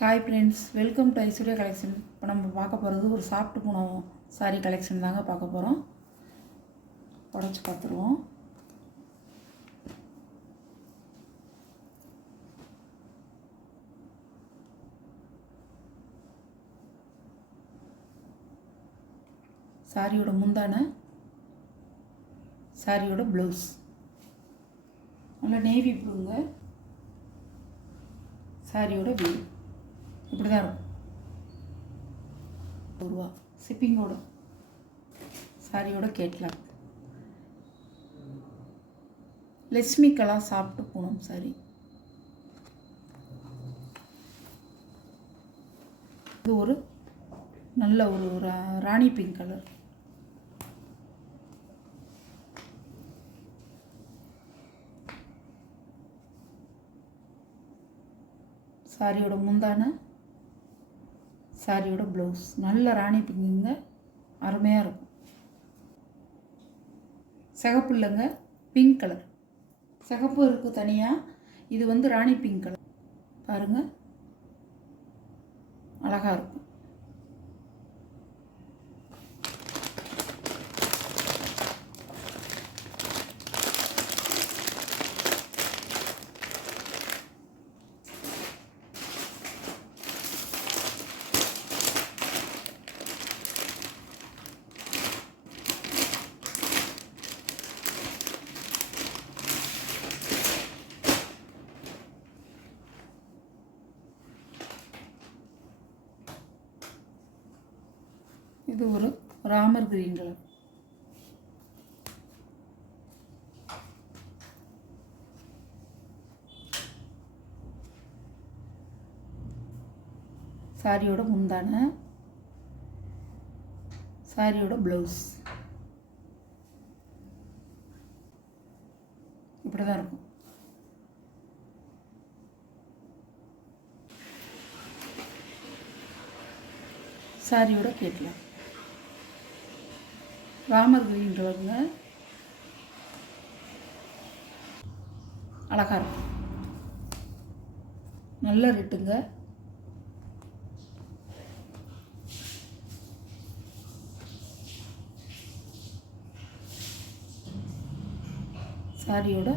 Hi friends, welcome to Aishwarya collection. இப்போ நம்ம பார்க்க போகிறது ஒரு சாஃப்ட் பூனம் சாரீ கலெக்ஷன் தாங்க பார்க்க போகிறோம். உடச்சி பார்த்துருவோம். சாரியோட முந்தானை, சாரியோட ப்ளவுஸ் நல்லா நேவி ப்ளூங்க. சாரியோட வீடு இப்படி தான் இருக்கும். ரூபா ஷிப்பிங்கோட. சாரியோட கேட்லாக். லட்சுமி கலா சாப்பிட்டு போனோம் சாரி. இது ஒரு நல்ல ஒரு ராணி பிங்க் கலர். சாரியோட முந்தானை, சாரியோட ப்ளவுஸ் நல்ல ராணி பிங்குங்க, அருமையாக இருக்கும். சிகப்பு இல்லைங்க, பிங்க் கலர். சிகப்பு இருக்குது தனியாக, இது வந்து ராணி பிங்க் கலர். பாருங்கள், அழகாக இருக்கும். இது ஒரு ராமர் கிரீன் கலர். சாரியோட முந்தானை, சாரியோட ப்ளவுஸ் இப்படி தான் இருக்கும். சாரியோட கேட்லாக். ராமர் கிரீன் கலருங்க, அழகாக இருக்கும். நல்ல ரேட்டுங்க. சாரியோட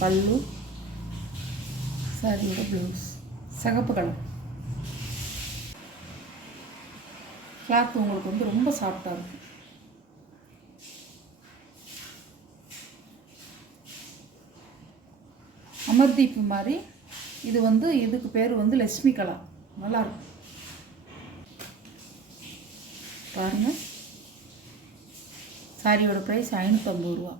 பல்லு, சாரியோட ப்ளவுஸ் சிகப்பு கலர். கிளாத் உங்களுக்கு வந்து ரொம்ப சாஃப்டாக இருக்கும். அமர்தீப் மாதிரி இது வந்து, இதுக்கு பேர் வந்து லட்சுமி கலா. நல்லாயிருக்கும் பாருங்கள். சாரியோட ப்ரைஸ் 550 ரூபா.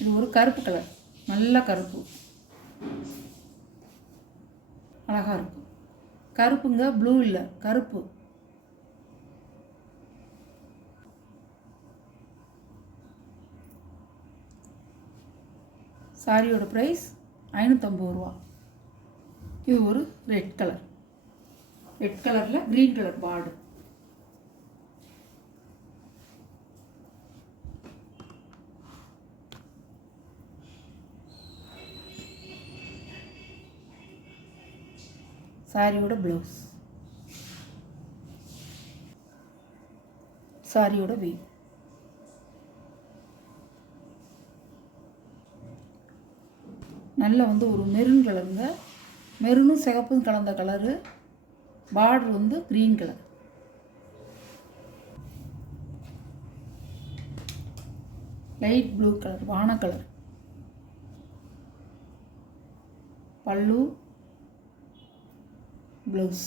இது ஒரு கருப்பு கலர், நல்ல கருப்பு, அழகாக இருக்கும். கருப்புங்க, ப்ளூ இல்லை, கருப்பு. சாரியோட ப்ரைஸ் 550 ரூபா. இது ஒரு ரெட் கலர். ரெட் கலரில் க்ரீன் கலர் பார்டர். சாரியோட ப்ளவுஸ், சாரியோட வீ. நல்ல வந்து ஒரு மெரூன் கலருங்க. மெரூனும் சிகப்பும் கலந்த கலரு. பார்டர் வந்து green colour. Light blue colour, வான கலர். பல்லு, ப்ளவுஸ்.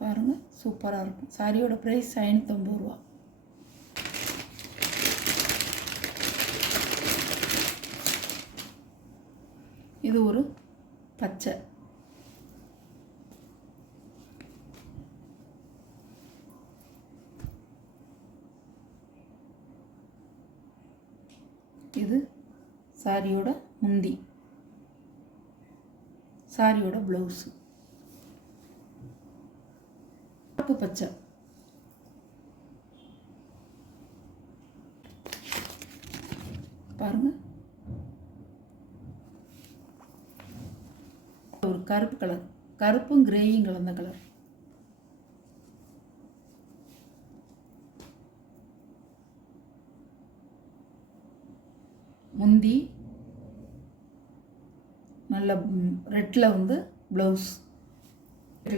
பாருங்கள், சூப்பராக இருக்கும். சாரியோட ப்ரைஸ் 550 ரூபா. இது ஒரு பச்சை. இது சாரியோட முந்தி, சாரியோட ப்ளவுஸு. பச்சை. பாருங்கள், ஒரு கருப்பு கலர், கருப்பும் கிரேயும் கலந்த கலர். முந்தி நல்ல ரெட்டில் வந்து ப்ளவுஸ்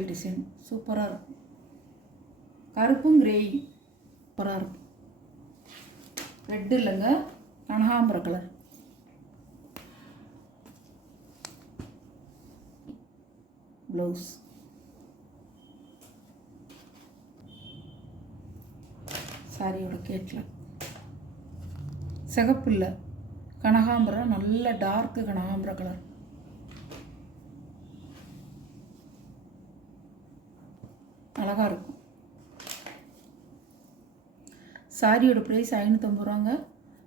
டிசைன் சூப்பராக இருக்கும். கருப்பும் கிரேயும் சூப்பராக இருக்கும். ரெட்டு இல்லைங்க, கனகாம்பர கலர். ப்ளவுஸ் சாரியோட கேட்டில் சிகப்பு இல்லை, கனகாம்பரம், நல்ல டார்க்கு கனகாம்பர கலர். அழகாக இருக்கும். சாரியோட ப்ரைஸ் 550 ரூபாங்க.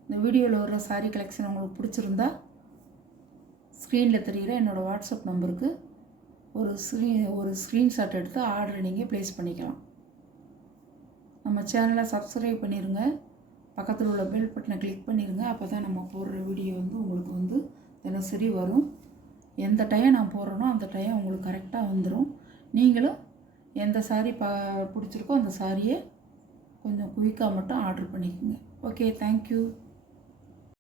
இந்த வீடியோவில் வர சாரி கலெக்ஷன் உங்களுக்கு பிடிச்சிருந்தா ஸ்க்ரீனில் தெரிகிற என்னோடய வாட்ஸ்அப் நம்பருக்கு ஒரு ஸ்க்ரீன்ஷாட் எடுத்து ஆர்டரை நீங்கள் ப்ளேஸ் பண்ணிக்கலாம். நம்ம சேனலை சப்ஸ்கிரைப் பண்ணிடுங்க, பக்கத்தில் உள்ள பெல் பட்டனை கிளிக் பண்ணிடுங்க. அப்போ தான் நம்ம போடுற வீடியோ வந்து உங்களுக்கு வந்து தினசரி வரும். எந்த டைம் நான் போடுறேனோ அந்த டைம் உங்களுக்கு கரெக்டாக வந்துடும். நீங்களும் எந்த சாரீ பிடிச்சிருக்கோ அந்த சாரியை கொஞ்சம் குயிக்காக மட்டும் ஆர்டர் பண்ணிக்கோங்க. Okay, thank you.